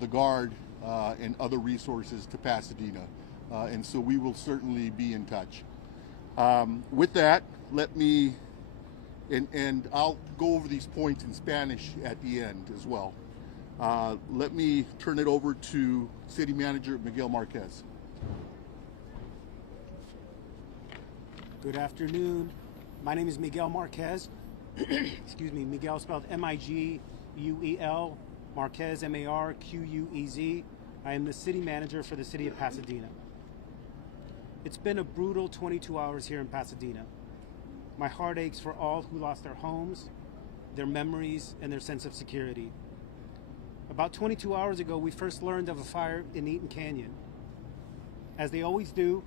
the Guard, and other resources to Pasadena. And so we will certainly be in touch. With that, let me, and I'll go over these points in Spanish at the end as well. Let me turn it over to City Manager Miguel Marquez. Good afternoon. My name is Miguel Marquez. Excuse me, Miguel spelled M-I-G-U-E-L, Marquez, M-A-R-Q-U-E-Z. I am the City Manager for the City of Pasadena. It's been a brutal 22 hours here in Pasadena. My heart aches for all who lost their homes, their memories, and their sense of security. About 22 hours ago, we first learned of a fire in Eaton Canyon. As they always do,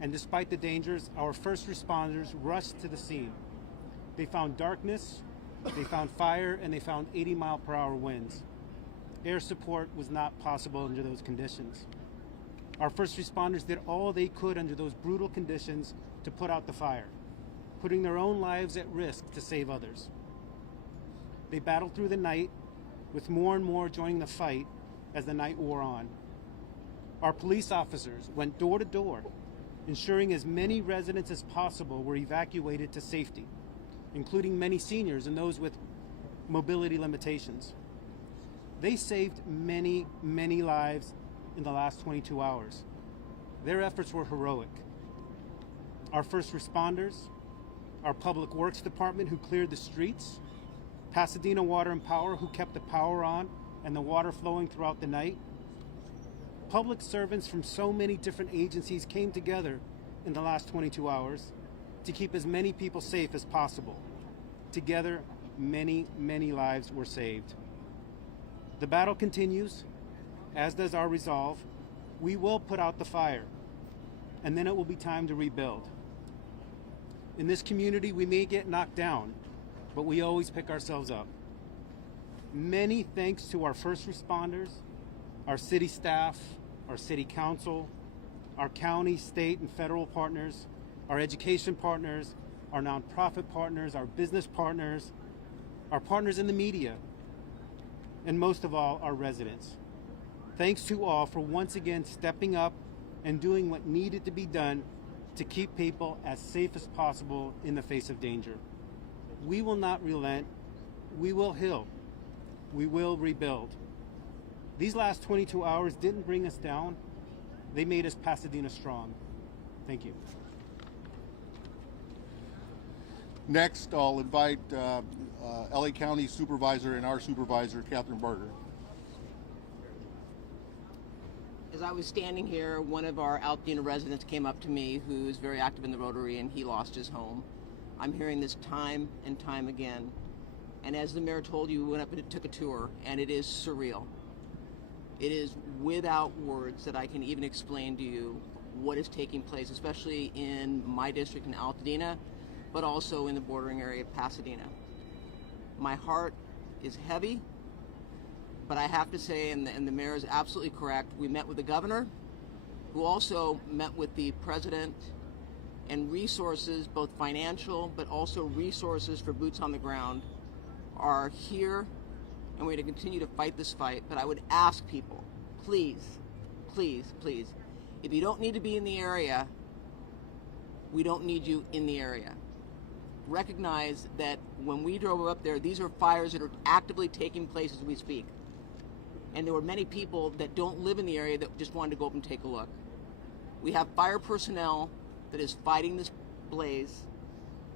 and despite the dangers, our first responders rushed to the scene. They found darkness, they found fire, and they found 80-mile-per-hour winds. Air support was not possible under those conditions. Our first responders did all they could under those brutal conditions to put out the fire, putting their own lives at risk to save others. They battled through the night, with more and more joining the fight as the night wore on. Our police officers went door to door, ensuring as many residents as possible were evacuated to safety, including many seniors and those with mobility limitations. They saved many, many lives in the last 22 hours. Their efforts were heroic. Our first responders, our Public Works Department who cleared the streets, Pasadena Water and Power who kept the power on and the water flowing throughout the night. Public servants from so many different agencies came together in the last 22 hours to keep as many people safe as possible. Together, many, many lives were saved. The battle continues, as does our resolve. We will put out the fire, and then it will be time to rebuild. In this community, we may get knocked down, but we always pick ourselves up. Many thanks to our first responders, our city staff, our city council, our county, state, and federal partners, our education partners, our nonprofit partners, our business partners, our partners in the media, and most of all, our residents. Thanks to all for once again stepping up and doing what needed to be done to keep people as safe as possible in the face of danger. We will not relent. We will heal. We will rebuild. These last 22 hours didn't bring us down. They made us Pasadena strong. Thank you. Next, I'll invite LA County Supervisor and our Supervisor, Catherine Barger. As I was standing here, one of our Altadena residents came up to me who is very active in the Rotary, and he lost his home. I'm hearing this time and time again. And as the mayor told you, we went up and took a tour, and it is surreal. It is without words that I can even explain to you what is taking place, especially in my district in Altadena, but also in the bordering area of Pasadena. My heart is heavy, but I have to say, and the mayor is absolutely correct, we met with the governor, who also met with the president, and resources, both financial, but also resources for boots on the ground, are here, and we're going to continue to fight this fight. But I would ask people, please, please, please, if you don't need to be in the area, we don't need you in the area. Recognize that when we drove up there, these are fires that are actively taking place as we speak. And there were many people that don't live in the area that just wanted to go up and take a look. We have fire personnel that is fighting this blaze,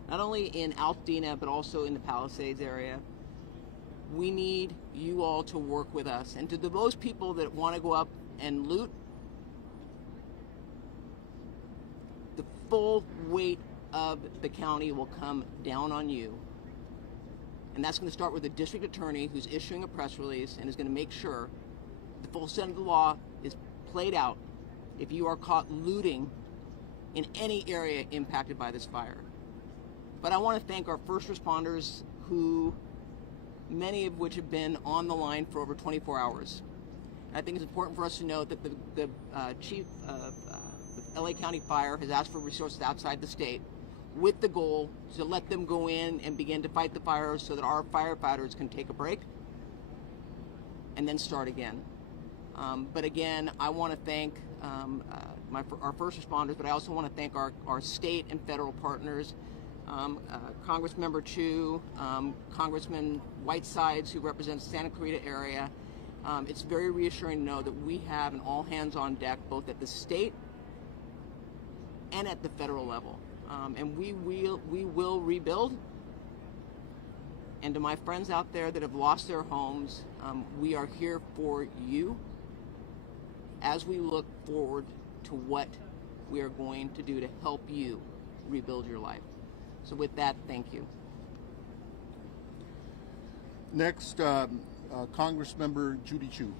not only in Altadena, but also in the Palisades area. We need you all to work with us. And to those people that want to go up and loot, the full weight of the county will come down on you. And that's going to start with the district attorney, who's issuing a press release and is going to make sure the full extent of the law is played out if you are caught looting in any area impacted by this fire. But I want to thank our first responders, who many of which have been on the line for over 24 hours. And I think it's important for us to note that the chief of the LA County Fire has asked for resources outside the state, with the goal to let them go in and begin to fight the fires so that our firefighters can take a break and then start again. But again, I want to thank our first responders, but I also want to thank our state and federal partners, Congressmember Chu, Congressman Whitesides, who represents the Santa Clarita area. It's very reassuring to know that we have an all hands on deck, both at the state and at the federal level. And we will rebuild. And to my friends out there that have lost their homes, we are here for you as we look forward to what we are going to do to help you rebuild your life. So with that, thank you. Next, Congressmember Judy Chu.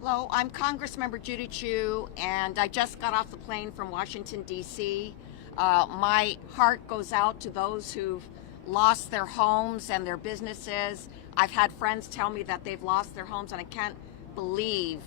Hello, I'm Congressmember Judy Chu, and I just got off the plane from Washington, D.C. My heart goes out to those who've lost their homes and their businesses. I've had friends tell me that they've lost their homes, and I can't believe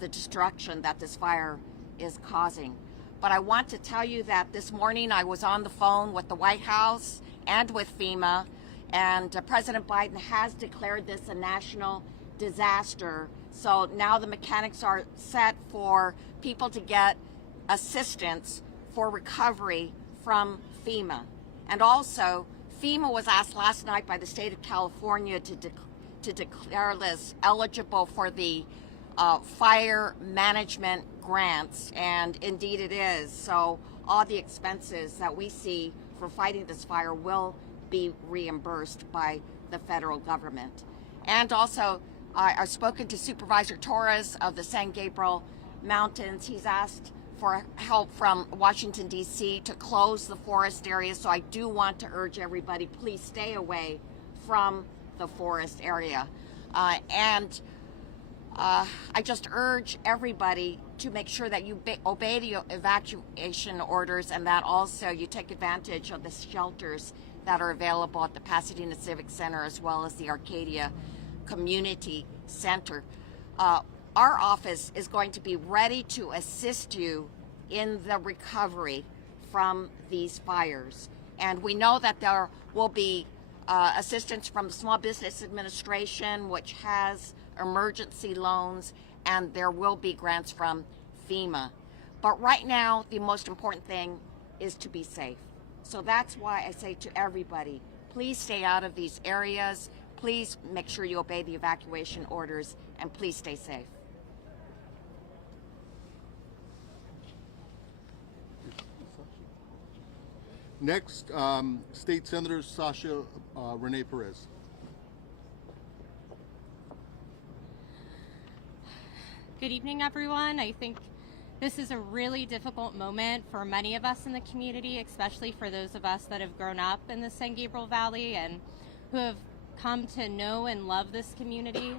the destruction that this fire is causing. But I want to tell you that this morning I was on the phone with the White House and with FEMA, and President Biden has declared this a national disaster. So now the mechanics are set for people to get assistance for recovery from FEMA. And also, FEMA was asked last night by the state of California to declare this eligible for the fire management grants, and indeed it is. So all the expenses that we see for fighting this fire will be reimbursed by the federal government. And also, I've spoken to Supervisor Torres of the San Gabriel Mountains. He's asked for help from Washington, D.C. to close the forest area. So I do want to urge everybody, please stay away from the forest area. I just urge everybody to make sure that you obey the evacuation orders, and that also you take advantage of the shelters that are available at the Pasadena Civic Center as well as the Arcadia Community Center. Our office is going to be ready to assist you in the recovery from these fires. And we know that there will be assistance from the Small Business Administration, which has emergency loans, and there will be grants from FEMA. But right now, the most important thing is to be safe. So that's why I say to everybody, please stay out of these areas. Please make sure you obey the evacuation orders, and please stay safe. Next, State Senator Sasha Renee Perez. Good evening, everyone. I think this is a really difficult moment for many of us in the community, especially for those of us that have grown up in the San Gabriel Valley and who have come to know and love this community.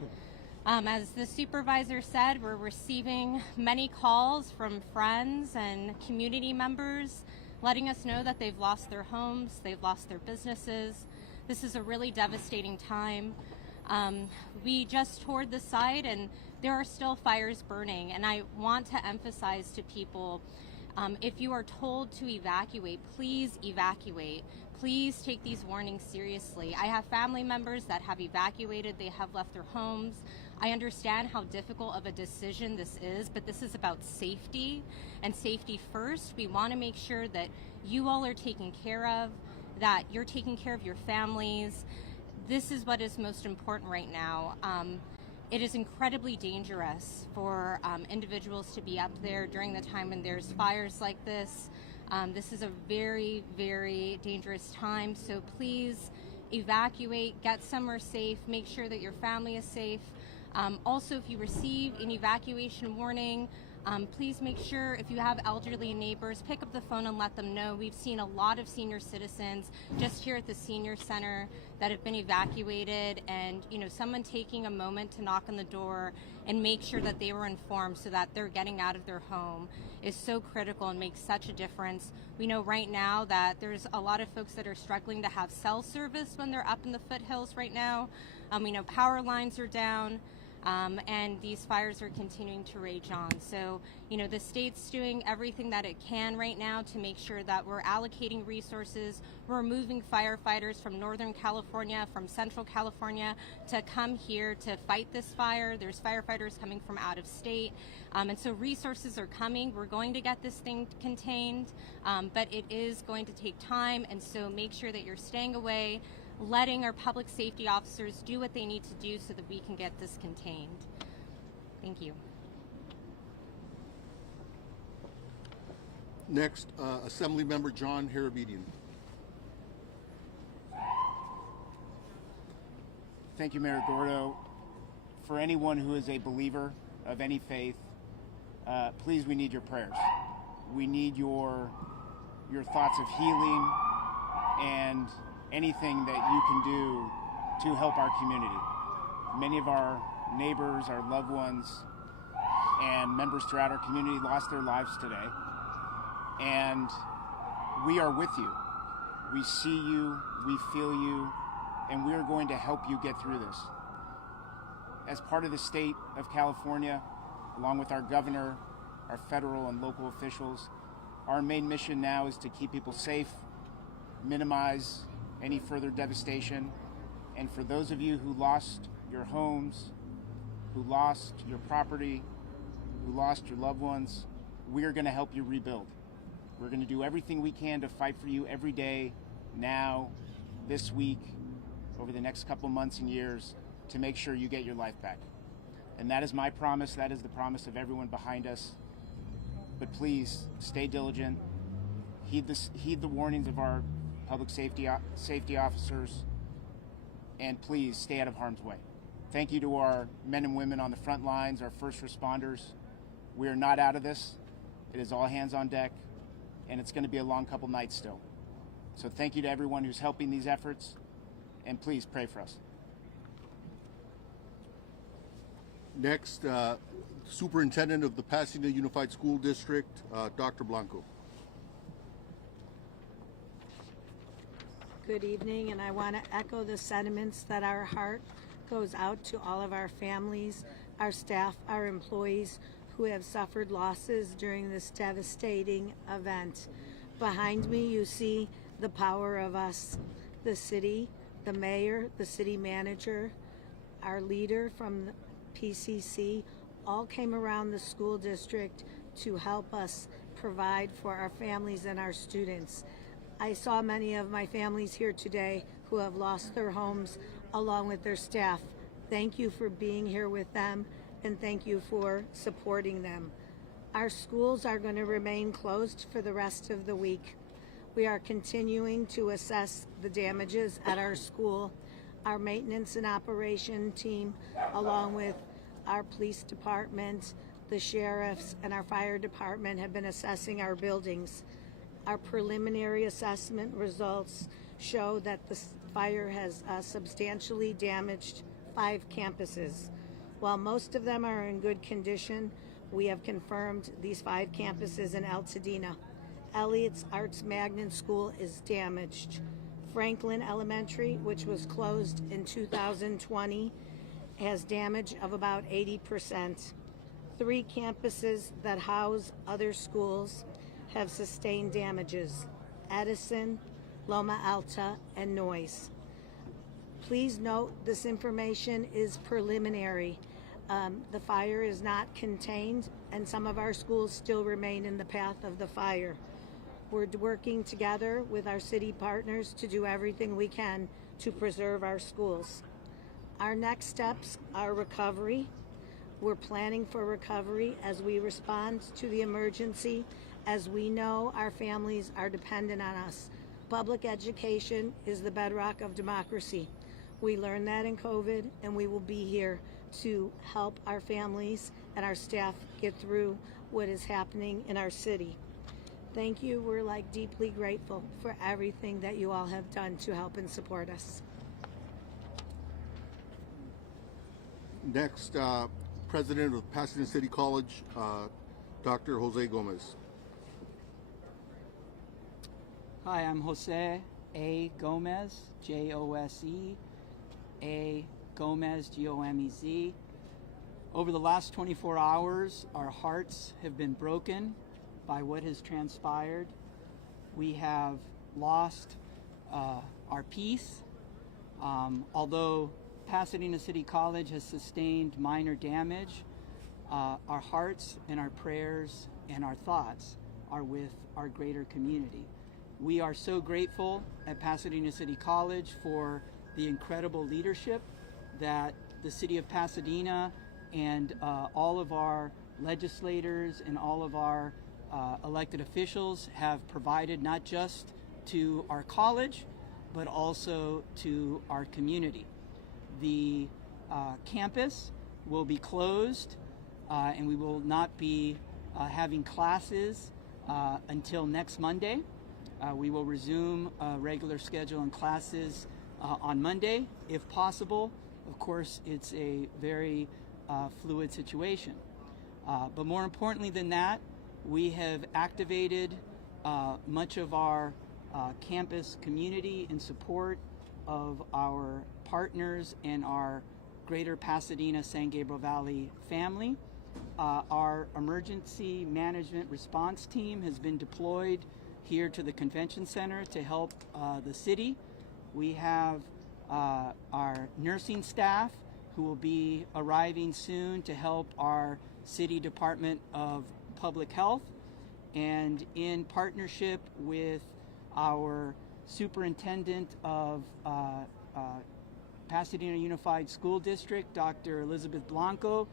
As the supervisor said, we're receiving many calls from friends and community members letting us know that they've lost their homes, they've lost their businesses. This is a really devastating time. We just toured the site and there are still fires burning, and I want to emphasize to people, if you are told to evacuate, please evacuate. Please take these warnings seriously. I have family members that have evacuated, they have left their homes. I understand how difficult of a decision this is, but this is about safety, and safety first. We want to make sure that you all are taken care of, that you're taking care of your families. This is what is most important right now. It is incredibly dangerous for individuals to be up there during the time when there's fires like this. This is a very, very dangerous time, so please evacuate, get somewhere safe, make sure that your family is safe. Also, if you receive an evacuation warning, please make sure, if you have elderly neighbors, pick up the phone and let them know. We've seen a lot of senior citizens just here at the senior center that have been evacuated, and someone taking a moment to knock on the door and make sure that they were informed so that they're getting out of their home is so critical and makes such a difference. We know right now that there's a lot of folks that are struggling to have cell service when they're up in the foothills right now. We know power lines are down. and these fires are continuing to rage on. So, the state's doing everything that it can right now to make sure that we're allocating resources. We're moving firefighters from Northern California, from Central California to come here to fight this fire. There's firefighters coming from out of state. And so resources are coming. We're going to get this thing contained, but it is going to take time. And so make sure that you're staying away, letting our public safety officers do what they need to do so that we can get this contained. Thank you. Next, Assemblymember John Harabedian. Thank you, Mayor Gordo. For anyone who is a believer of any faith, please, we need your prayers. We need your thoughts of healing and anything that you can do to help our community. Many of our neighbors, our loved ones, and members throughout our community lost their lives today. And we are with you. We see you, we feel you, and we are going to help you get through this. As part of the state of California, along with our governor, our federal and local officials, our main mission now is to keep people safe, minimize any further devastation, and for those of you who lost your homes, who lost your property, who lost your loved ones, we are going to help you rebuild. We're going to do everything we can to fight for you every day, now, this week, over the next couple months and years, to make sure you get your life back. And that is my promise. That is the promise of everyone behind us. But please, stay diligent. Heed the warnings of our public safety officers, and please stay out of harm's way. Thank you to our men and women on the front lines, our first responders. We are not out of this. It is all hands on deck, and it's going to be a long couple nights still. So thank you to everyone who's helping these efforts, and please pray for us. Next, Superintendent of the Pasadena Unified School District, Dr. Blanco. Good evening, and I want to echo the sentiments that our heart goes out to all of our families, our staff, our employees who have suffered losses during this devastating event. Behind me, you see the power of us, the city, the mayor, the city manager, our leader from the PCC, all came around the school district to help us provide for our families and our students. I saw many of my families here today who have lost their homes along with their staff. Thank you for being here with them, and thank you for supporting them. Our schools are going to remain closed for the rest of the week. We are continuing to assess the damages at our school. Our maintenance and operation team, along with our police department, the sheriffs, and our fire department have been assessing our buildings. Our preliminary assessment results show that the fire has substantially damaged 5 campuses. While most of them are in good condition, we have confirmed these 5 campuses in Altadena. Elliott's Arts Magnet School is damaged. Franklin Elementary, which was closed in 2020, has damage of about 80%. 3 campuses that house other schools have sustained damages: Edison, Loma Alta, and Noyes. Please note this information is preliminary. The fire is not contained, and some of our schools still remain in the path of the fire. We're working together with our city partners to do everything we can to preserve our schools. Our next steps are recovery. We're planning for recovery as we respond to the emergency, as we know our families are dependent on us. Public education is the bedrock of democracy. We learned that in COVID, and we will be here to help our families and our staff get through what is happening in our city. Thank you. We're deeply grateful for everything that you all have done to help and support us. Next, President of Pasadena City College, Dr. Jose Gomez. Hi, I'm Jose A. Gomez, Jose A. Gomez, Gomez. Over the last 24 hours, our hearts have been broken by what has transpired. We have lost our peace. Although Pasadena City College has sustained minor damage, our hearts and our prayers and our thoughts are with our greater community. We are so grateful at Pasadena City College for the incredible leadership that the city of Pasadena and all of our legislators and all of our elected officials have provided, not just to our college, but also to our community. The campus will be closed and we will not be having classes until next Monday. We will resume a regular schedule and classes on Monday, if possible. Of course, it's a very fluid situation. But more importantly than that, we have activated much of our campus community in support of our partners and our greater Pasadena San Gabriel Valley family. Our emergency management response team has been deployed here to the convention center to help the city. We have our nursing staff who will be arriving soon to help our City Department of Public Health, and in partnership with our superintendent of Pasadena Unified School District, Dr. Elizabeth Blanco,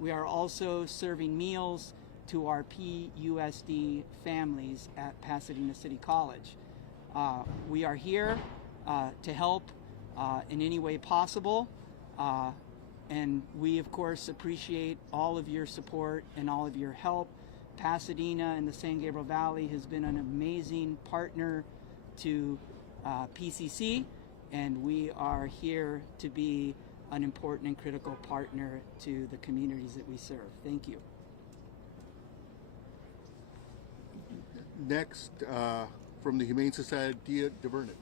we are also serving meals to our PUSD families at Pasadena City College. We are here to help in any way possible, and we of course appreciate all of your support and all of your help. Pasadena and the San Gabriel Valley has been an amazing partner to PCC, and we are here to be an important and critical partner to the communities that we serve. Thank you. Next, from the Humane Society, Dia DeVernit.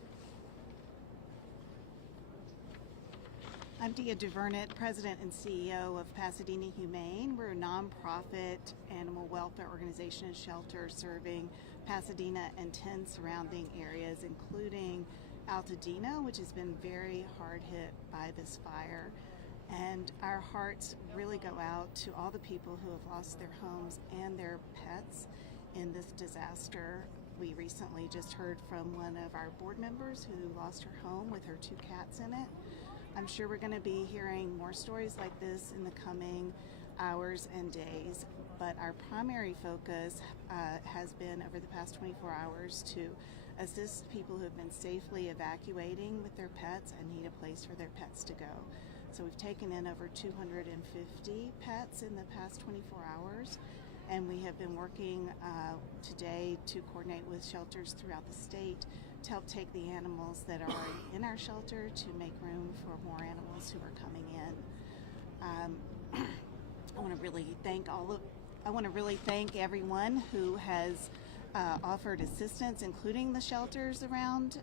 I'm Dia DeVernit, President and CEO of Pasadena Humane. We're a nonprofit animal welfare organization and shelter serving Pasadena and 10 surrounding areas, including Altadena, which has been very hard hit by this fire. And our hearts really go out to all the people who have lost their homes and their pets in this disaster. We recently just heard from one of our board members who lost her home with her 2 cats in it. I'm sure we're going to be hearing more stories like this in the coming hours and days, but our primary focus has been over the past 24 hours to assist people who have been safely evacuating with their pets and need a place for their pets to go. So we've taken in over 250 pets in the past 24 hours, and we have been working today to coordinate with shelters throughout the state to help take the animals that are in our shelter to make room for more animals who are coming in. I want to really thank everyone who has offered assistance, including the shelters around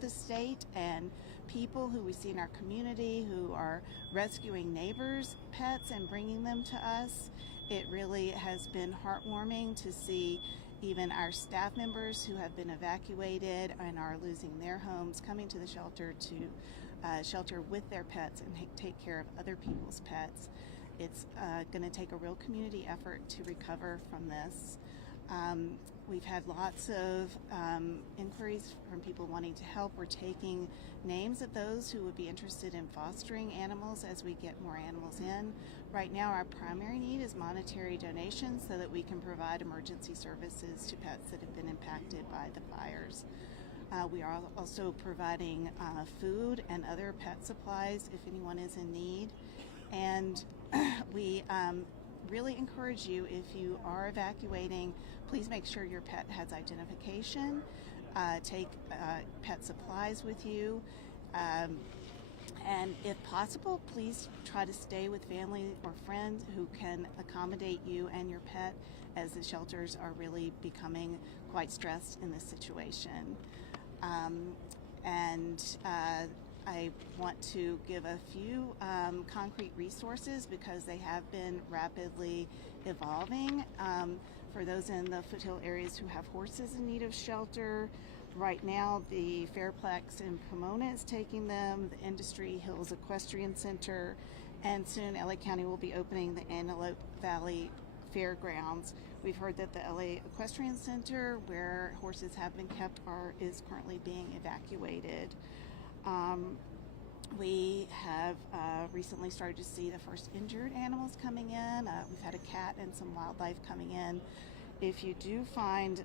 the state and people who we see in our community who are rescuing neighbors' pets and bringing them to us. It really has been heartwarming to see even our staff members who have been evacuated and are losing their homes coming to the shelter to shelter with their pets and take care of other people's pets. It's going to take a real community effort to recover from this. We've had lots of inquiries from people wanting to help. We're taking names of those who would be interested in fostering animals as we get more animals in. Right now, our primary need is monetary donations so that we can provide emergency services to pets that have been impacted by the fires. We are also providing food and other pet supplies if anyone is in need. And we really encourage you, if you are evacuating, please make sure your pet has identification. Take pet supplies with you. And if possible, please try to stay with family or friends who can accommodate you and your pet, as the shelters are really becoming quite stressed in this situation. I want to give a few concrete resources because they have been rapidly evolving. For those in the foothill areas who have horses in need of shelter, right now the Fairplex in Pomona is taking them, the Industry Hills Equestrian Center, and soon LA County will be opening the Antelope Valley Fairgrounds. We've heard that the LA Equestrian Center, where horses have been kept, is currently being evacuated. We have recently started to see the first injured animals coming in. We've had a cat and some wildlife coming in. If you do find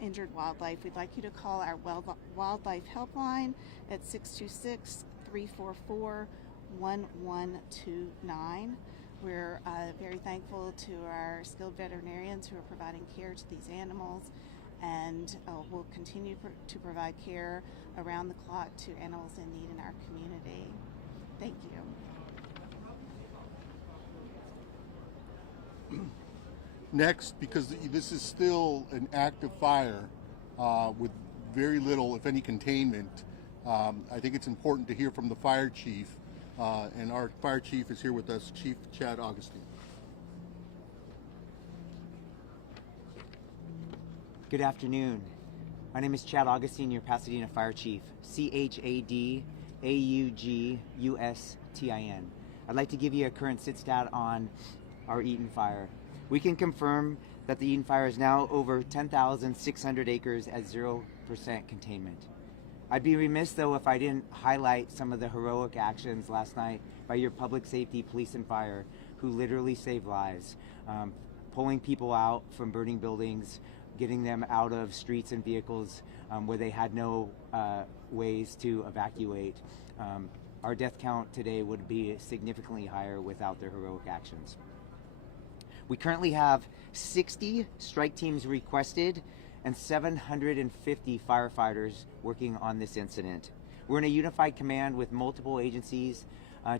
injured wildlife, we'd like you to call our wildlife helpline at 626-344-1129. We're very thankful to our skilled veterinarians who are providing care to these animals, and we'll continue to provide care around the clock to animals in need in our community. Thank you. Next, because this is still an active fire with very little, if any, containment, I think it's important to hear from the fire chief, and our fire chief is here with us, Chief Chad Augustine. Good afternoon. My name is Chad Augustine, your Pasadena Fire Chief, ChadAugustin. I'd like to give you a current sit stat on our Eaton fire. We can confirm that the Eaton fire is now over 10,600 acres at 0% containment. I'd be remiss, though, if I didn't highlight some of the heroic actions last night by your public safety, police, and fire, who literally saved lives, pulling people out from burning buildings, getting them out of streets and vehicles where they had no ways to evacuate. Our death count today would be significantly higher without their heroic actions. We currently have 60 strike teams requested and 750 firefighters working on this incident. We're in a unified command with multiple agencies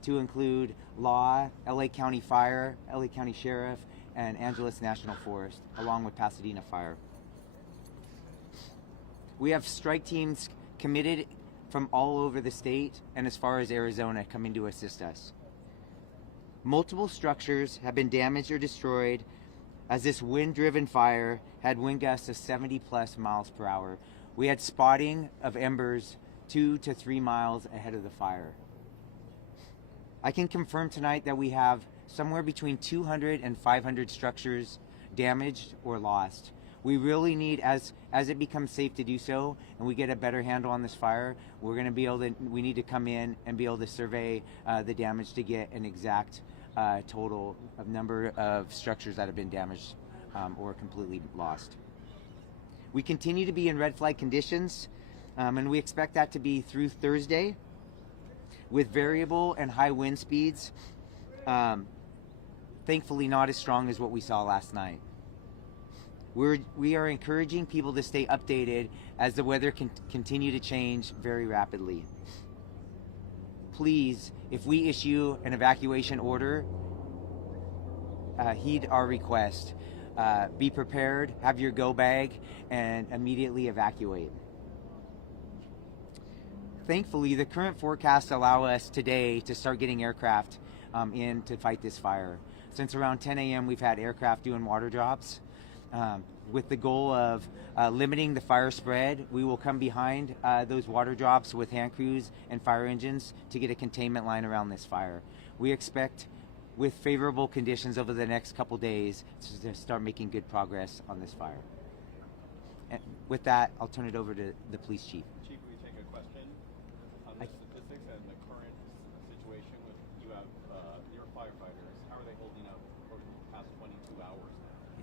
to include Law, LA County Fire, LA County Sheriff, and Angeles National Forest, along with Pasadena Fire. We have strike teams committed from all over the state and as far as Arizona coming to assist us. Multiple structures have been damaged or destroyed as this wind-driven fire had wind gusts of 70+ miles per hour. We had spotting of embers 2 to 3 miles ahead of the fire. I can confirm tonight that we have somewhere between 200 and 500 structures damaged or lost. We really need, as it becomes safe to do so, and we get a better handle on this fire, we need to come in and be able to survey the damage to get an exact total of number of structures that have been damaged or completely lost. We continue to be in red flag conditions, and we expect that to be through Thursday, with variable and high wind speeds, thankfully not as strong as what we saw last night. We are encouraging people to stay updated as the weather can continue to change very rapidly. Please, if we issue an evacuation order, heed our request. Be prepared, have your go bag, and immediately evacuate. Thankfully, the current forecasts allow us today to start getting aircraft in to fight this fire. Since around 10 a.m., we've had aircraft doing water drops. With the goal of limiting the fire spread, we will come behind those water drops with hand crews and fire engines to get a containment line around this fire. We expect, with favorable conditions over the next couple days, to start making good progress on this fire. And with that, I'll turn it over to the police chief. Chief, will you take a question on the statistics and the current situation with you have your firefighters? How are they holding up over the past 22 hours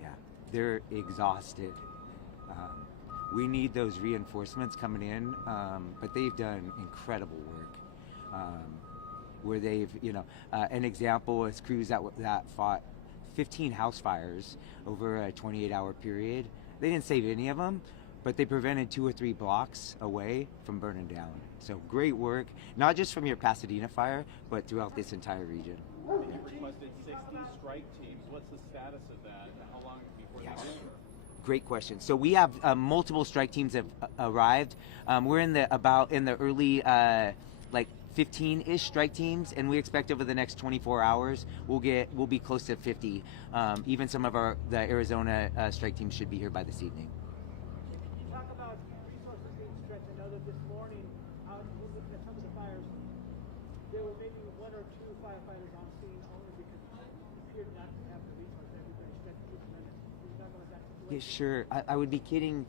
now? Yeah, they're exhausted. We need those reinforcements coming in, but they've done incredible work. Where they've, an example is crews that fought 15 house fires over a 28-hour period. They didn't save any of them, but they prevented 2 or 3 blocks away from burning down. So great work, not just from your Pasadena fire, but throughout this entire region. You requested 60 strike teams. What's the status of that, and how long before they get there? Great question. So we have multiple strike teams have arrived. We're in the early like 15-ish strike teams, and we expect over the next 24 hours we'll be close to 50. Even some of the Arizona strike teams should be here by this evening. You talk about resources being stretched. I know that this morning, out looking at some of the fires, there were maybe 1 or 2 firefighters on scene only because it appeared not to have the resources. Everybody stretched to limits. Can you talk about that situation? Yeah, sure. I would be kidding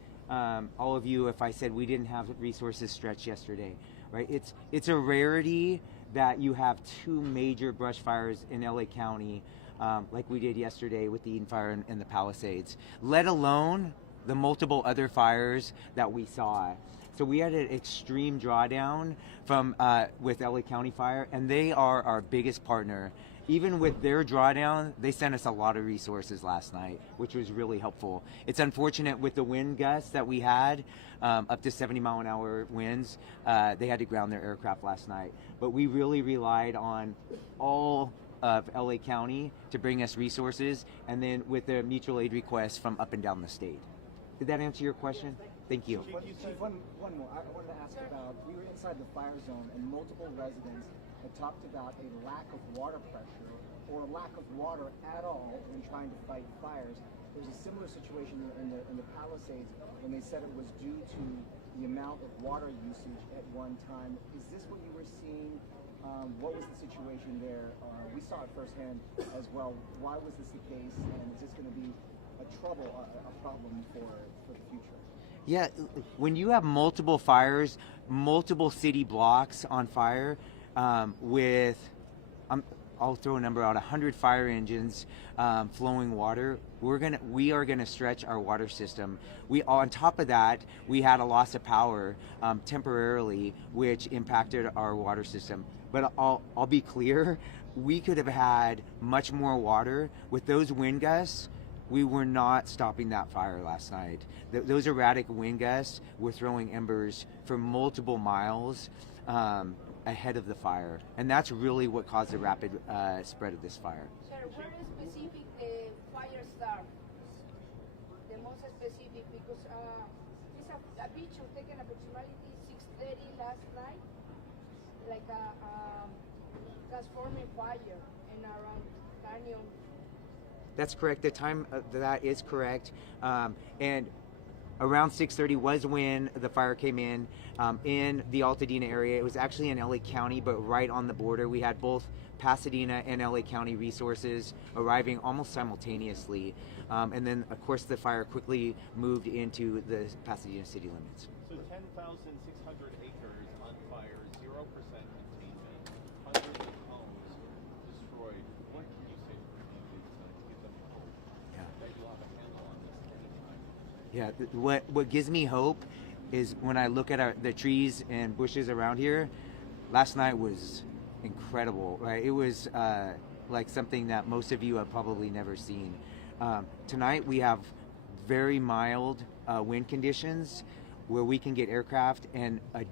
all of you if I said we didn't have resources stretched yesterday, right? It's a rarity that you have 2 major brush fires in LA County, like we did yesterday with the Eden Fire and the Palisades, let alone the multiple other fires that we saw. So we had an extreme drawdown from with LA County Fire, and they are our biggest partner. Even with their drawdown, they sent us a lot of resources last night, which was really helpful. It's unfortunate with the wind gusts that we had, up to 70-mile-an-hour winds, they had to ground their aircraft last night. But we really relied on all of LA County to bring us resources, and then with the mutual aid requests from up and down the state. Did that answer your question? Thank you. Chief, one more. I wanted to ask about, we were inside the fire zone and multiple residents had talked about a lack of water pressure or a lack of water at all when trying to fight fires. There's a similar situation in the Palisades when they said it was due to the amount of water usage at one time. Is this what you were seeing? What was the situation there? We saw it firsthand as well. Why was this the case, and is this going to be a problem for the future? Yeah, when you have multiple fires, multiple city blocks on fire, with, I'll throw a number out, 100 fire engines flowing water, we are gonna stretch our water system. On top of that, we had a loss of power temporarily, which impacted our water system. But I'll be clear, we could have had much more water. With those wind gusts, we were not stopping that fire last night. Those erratic wind gusts were throwing embers for multiple miles ahead of the fire, and that's really what caused the rapid spread of this fire. Sir, where specific fire start? The most specific, because it's a picture taken approximately 6:30 last night, like a transforming fire in around Canyon. That's correct. The time that is correct, and around 6:30 was when the fire came in the Altadena area. It was actually in LA County, but right on the border. We had both Pasadena and LA County resources arriving almost simultaneously, and then of course the fire quickly moved into the Pasadena city limits. So 10,600 acres on fire, 0% containment, hundreds of homes destroyed. What can you say to communities to give them hope that you'll have a handle on this anytime? Yeah, what gives me hope is when I look at the trees and bushes around here. Last night was incredible, right? It was like something that most of you have probably never seen. Tonight we have very mild wind conditions where we can get aircraft and a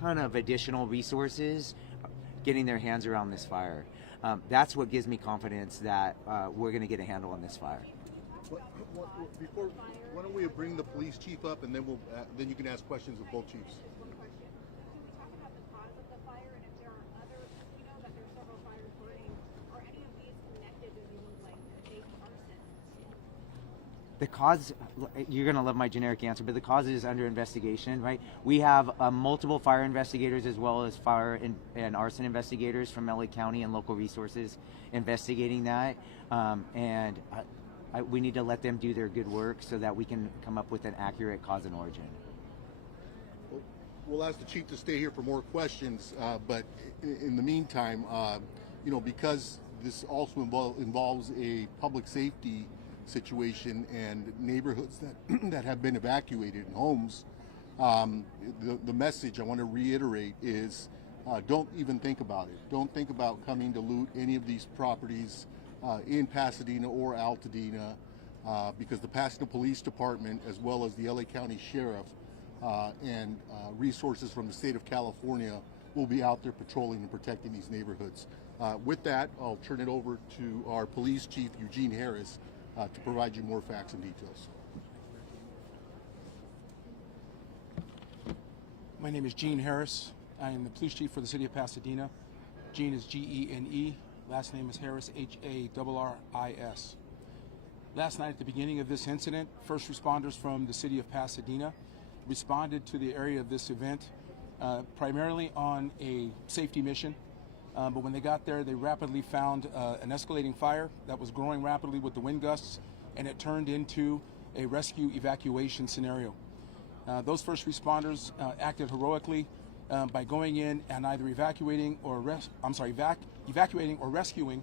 ton of additional resources getting their hands around this fire. That's what gives me confidence that we're going to get a handle on this fire. Before, why don't we bring the police chief up, and then then you can ask questions of both chiefs. One question. Can we talk about the cause of the fire, and if there are other, we know that there are several fires burning, are any of these connected to things like fake arson? The cause, you're going to love my generic answer, but the cause is under investigation, right? We have multiple fire investigators as well as fire and arson investigators from LA County and local resources investigating that. We need to let them do their good work so that we can come up with an accurate cause and origin. We'll ask the chief to stay here for more questions, but in the meantime, because this also involves a public safety situation and neighborhoods that have been evacuated and homes, the message I want to reiterate is don't even think about it. Don't think about coming to loot any of these properties in Pasadena or Altadena, because the Pasadena Police Department, as well as the LA County Sheriff and resources from the state of California, will be out there patrolling and protecting these neighborhoods. With that, I'll turn it over to our police chief, Eugene Harris, to provide you more facts and details. My name is Gene Harris. I am the police chief for the city of Pasadena. Gene is Gene. Last name is Harris, Harris. Last night at the beginning of this incident, first responders from the city of Pasadena responded to the area of this event primarily on a safety mission. But when they got there, they rapidly found an escalating fire that was growing rapidly with the wind gusts, and it turned into a rescue evacuation scenario. Those first responders acted heroically by going in and either evacuating or rescuing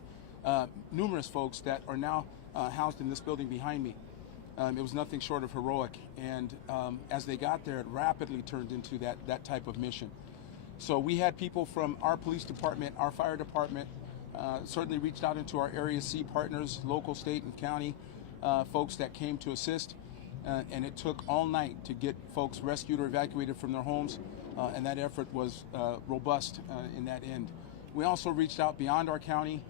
numerous folks that are now housed in this building behind me. It was nothing short of heroic, and as they got there, it rapidly turned into that type of mission. So we had people from our police department, our fire department, certainly reached out into our Area C partners, local, state, and county folks that came to assist, and it took all night to get folks rescued or evacuated from their homes, and that effort was robust in that end. We also reached out beyond our county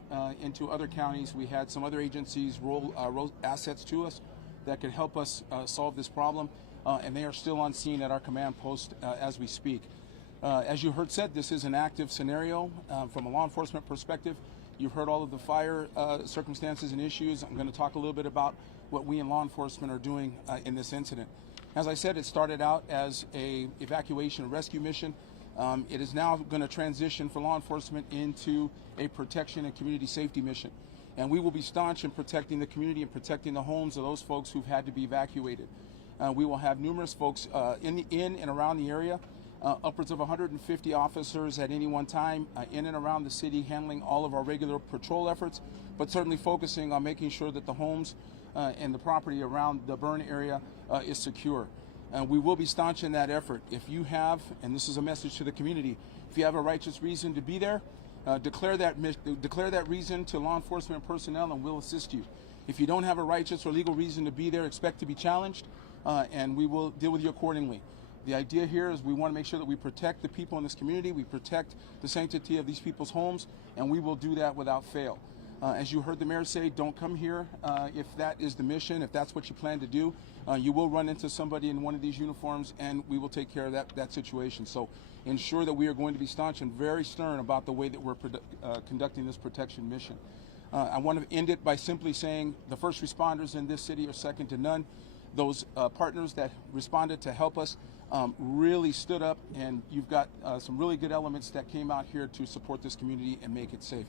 into other counties. We had some other agencies roll assets to us that could help us solve this problem, and they are still on scene at our command post as we speak. As you heard said, this is an active scenario from a law enforcement perspective. You've heard all of the fire circumstances and issues. I'm going to talk a little bit about what we in law enforcement are doing in this incident. As I said, it started out as a evacuation and rescue mission. It is now going to transition for law enforcement into a protection and community safety mission. And we will be staunch in protecting the community and protecting the homes of those folks who've had to be evacuated. We will have numerous folks in and around the area, upwards of 150 officers at any one time in and around the city, handling all of our regular patrol efforts, but certainly focusing on making sure that the homes and the property around the burn area is secure. We will be staunch in that effort. If you have, and this is a message to the community, if you have a righteous reason to be there, declare that reason to law enforcement personnel, and we'll assist you. If you don't have a righteous or legal reason to be there, expect to be challenged, and we will deal with you accordingly. The idea here is we want to make sure that we protect the people in this community, we protect the sanctity of these people's homes, and we will do that without fail. As you heard the mayor say, don't come here if that is the mission, if that's what you plan to do. You will run into somebody in one of these uniforms, and we will take care of that situation. So ensure that we are going to be staunch and very stern about the way that we're conducting this protection mission. I want to end it by simply saying the first responders in this city are second to none. Those partners that responded to help us really stood up, and you've got some really good elements that came out here to support this community and make it safe.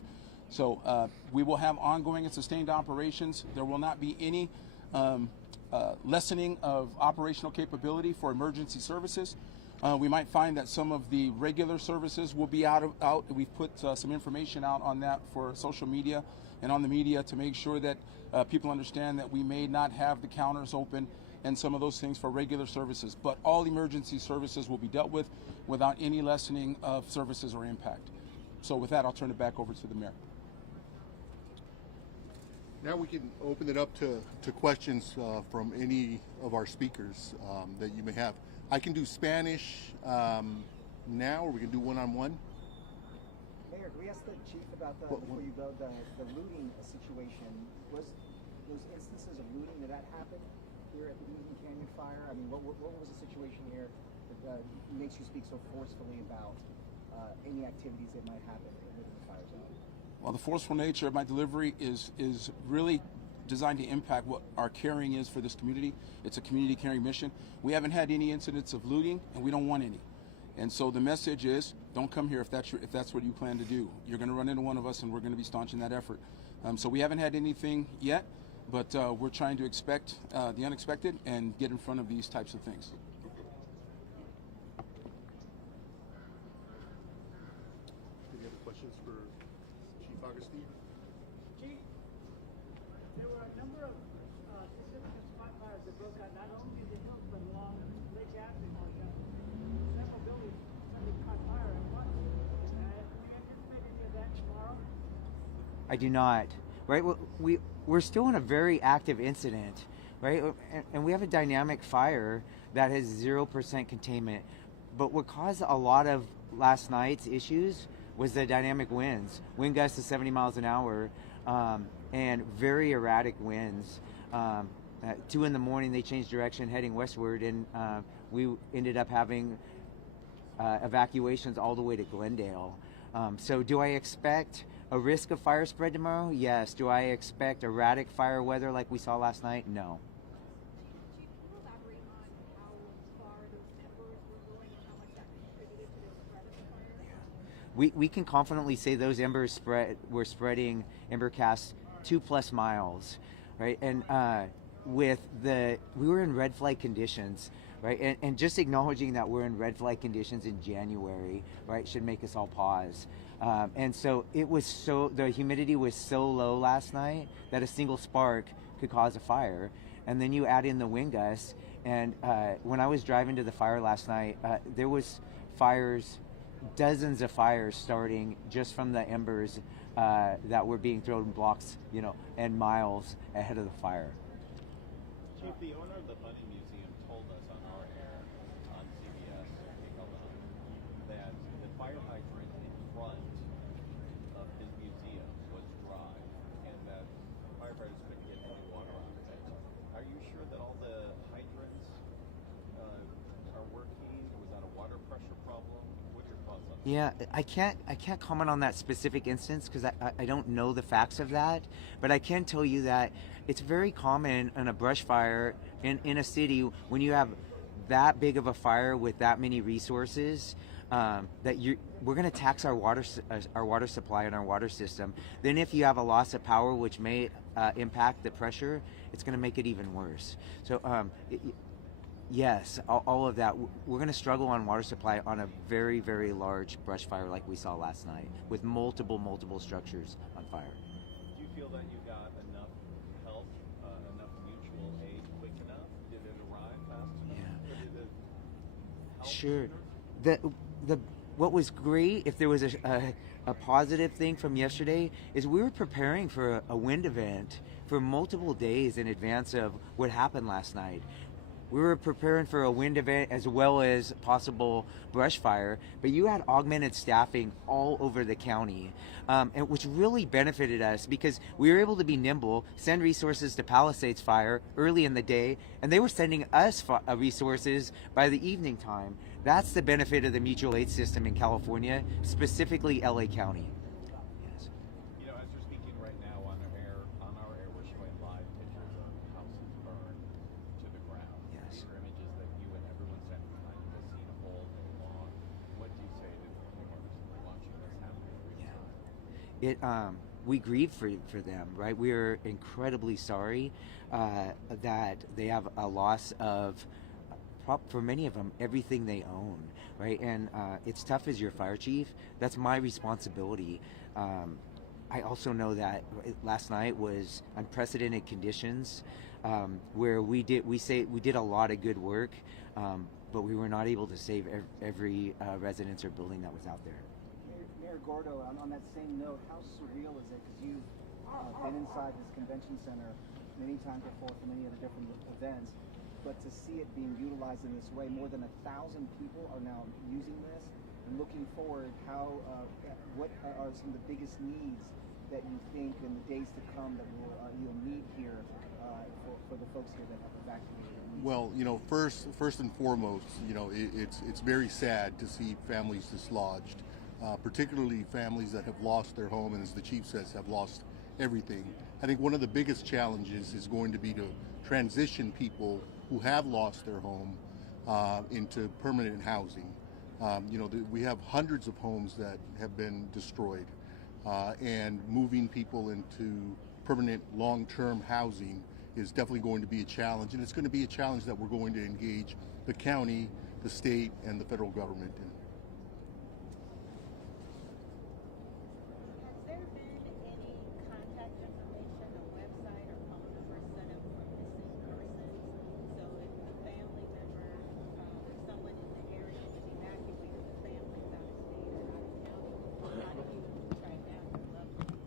So we will have ongoing and sustained operations. There will not be any lessening of operational capability for emergency services. We might find that some of the regular services will be out. We've put some information out on that for social media and on the media to make sure that people understand that we may not have the counters open and some of those things for regular services. But all emergency services will be dealt with without any lessening of services or impact. So with that, I'll turn it back over to the mayor. Now we can open it up to questions from any of our speakers that you may have. I can do Spanish now, or we can do one-on-one. Mayor, can we ask the chief about before you go, the looting situation? Was those instances of looting, did that happen here at the Eaton Canyon fire? I mean, what was the situation here that makes you speak so forcefully about any activities that might happen within the fire zone? Well, the forceful nature of my delivery is really designed to impact what our caring is for this community. It's a community caring mission. We haven't had any incidents of looting, and we don't want any. And so the message is, don't come here if that's what you plan to do. You're going to run into one of us, and we're going to be staunch in that effort. So we haven't had anything yet, but we're trying to expect the unexpected and get in front of these types of things. Any other questions for Chief Augustine? Chief, there were a number of significant spot fires that broke out not only in the hills but along Lake Avenue. Several buildings suddenly caught fire at once. Do you anticipate any of that tomorrow? I do not. Right? We're still in a very active incident, right? And we have a dynamic fire that has 0% containment. But what caused a lot of last night's issues was the dynamic winds. Wind gusts of 70 miles an hour and very erratic winds. At 2 in the morning, they changed direction heading westward, and we ended up having evacuations all the way to Glendale. So do I expect a risk of fire spread tomorrow? Yes. Do I expect erratic fire weather like we saw last night? No. We can confidently say those embers were spreading ember cast 2+ miles, right? And we were in red flag conditions, right? And just acknowledging that we're in red flag conditions in January, right, should make us all pause. And so the humidity was so low last night that a single spark could cause a fire. And then you add in the wind gusts, and when I was driving to the fire last night, there was fires, dozens of fires starting just from the embers that were being thrown blocks, and miles ahead of the fire. Chief, the owner of the Bunny Museum told us on our air on CBS that the fire hydrant in front of his museum was dry and that firefighters couldn't get any water out of it. Are you sure that all the hydrants are working? Was that a water pressure problem? What's your thoughts on that? Yeah, I can't comment on that specific instance because I don't know the facts of that, but I can tell you that it's very common in a brush fire in a city when you have that big of a fire with that many resources that we're going to tax our water supply and our water system. Then if you have a loss of power, which may impact the pressure, it's going to make it even worse. So yes, all of that. We're going to struggle on water supply on a very, very large brush fire like we saw last night with multiple structures on fire. Do you feel that you got enough help, enough mutual aid quick enough? Did it arrive fast enough? Yeah. Or did it help Sure. sooner? What was great, if there was a positive thing from yesterday, is we were preparing for a wind event for multiple days in advance of what happened last night. We were preparing for a wind event as well as possible brush fire, but you had augmented staffing all over the county, and which really benefited us because we were able to be nimble, send resources to Palisades Fire early in the day, and they were sending us resources by the evening time. That's the benefit of the mutual aid system in California, specifically LA County. Yes. You know, as you're speaking right now on our air, we're showing live pictures of houses burned to the ground. Yes. These are images that you and everyone standing behind you has seen all day long. What do you say to the homeowners who are watching this happen in real time? We grieve for them, right? We are incredibly sorry that they have a loss of, for many of them, everything they own, right? And it's tough as your fire chief. That's my responsibility. I also know that last night was unprecedented conditions where we did a lot of good work, but we were not able to save every residence or building that was out there. Mayor Gordo, on that same note, how surreal is it? Because you've been inside this convention center many times before for many other different events, but to see it being utilized in this way, more than 1,000 people are now using this. And looking forward, what are some of the biggest needs that you think in the days to come that you'll need here for the folks here that have evacuated? Well, first and foremost, it's very sad to see families dislodged, particularly families that have lost their home and, as the chief says, have lost everything. I think one of the biggest challenges is going to be to transition people who have lost their home into permanent housing. We have hundreds of homes that have been destroyed, and moving people into permanent long-term housing is definitely going to be a challenge, and it's going to be a challenge that we're going to engage the county, the state, and the federal government in. Has there been any contact information or website or phone number set up for missing persons? So if a family member or someone in the area is evacuated, the family's out of state or out of county, how do you track down your loved ones?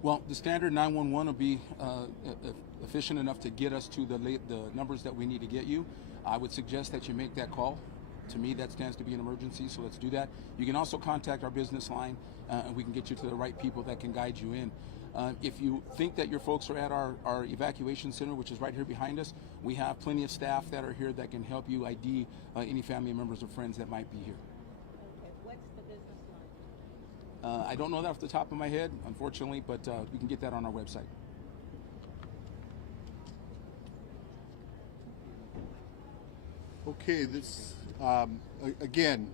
Well, the standard 911 will be efficient enough to get us to the numbers that we need to get you. I would suggest that you make that call To me, that stands to be an emergency, so let's do that. You can also contact our business line, and we can get you to the right people that can guide you in. If you think that your folks are at our evacuation center, which is right here behind us, we have plenty of staff that are here that can help you ID any family members or friends that might be here. Okay, what's the business line? I don't know that off the top of my head, unfortunately, but you can get that on our website. Okay, this again,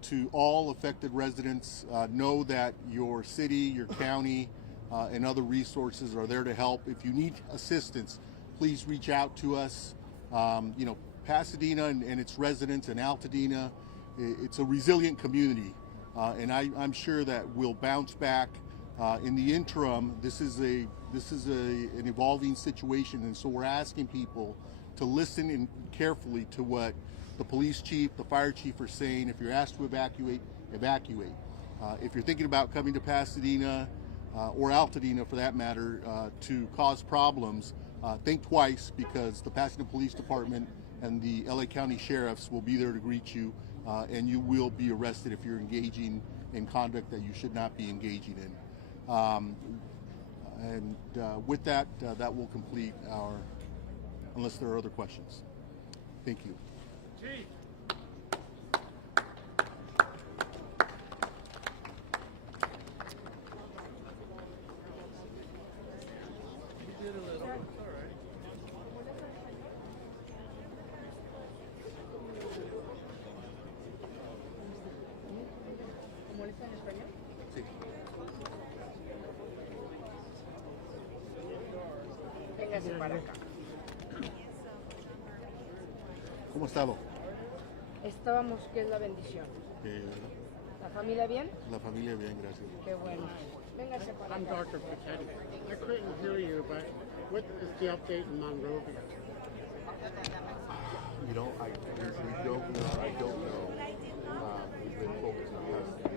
to all affected residents, know that your city, your county, and other resources are there to help. If you need assistance, please reach out to us. You know, Pasadena and its residents and Altadena, it's a resilient community, and I'm sure that we'll bounce back. In the interim, this is an evolving situation, and so we're asking people to listen in carefully to what the police chief, the fire chief are saying. If you're asked to evacuate, evacuate. If you're thinking about coming to Pasadena or Altadena for that matter to cause problems, think twice, because the Pasadena Police Department and the LA County Sheriffs will be there to greet you, and you will be arrested if you're engaging in conduct that you should not be engaging in. With that, that will complete our, unless there are other questions. Thank you. Chief. Véngase para acá. ¿Cómo ha estado? Estábamos, que es la bendición. ¿La familia bien? La familia bien, gracias. Qué bueno. Véngase para I'm acá. Dr. Pachetti. I couldn't hear you, but what is the update in Monrovia? You know, we don't know. I don't know. We've been focused on Pasadena.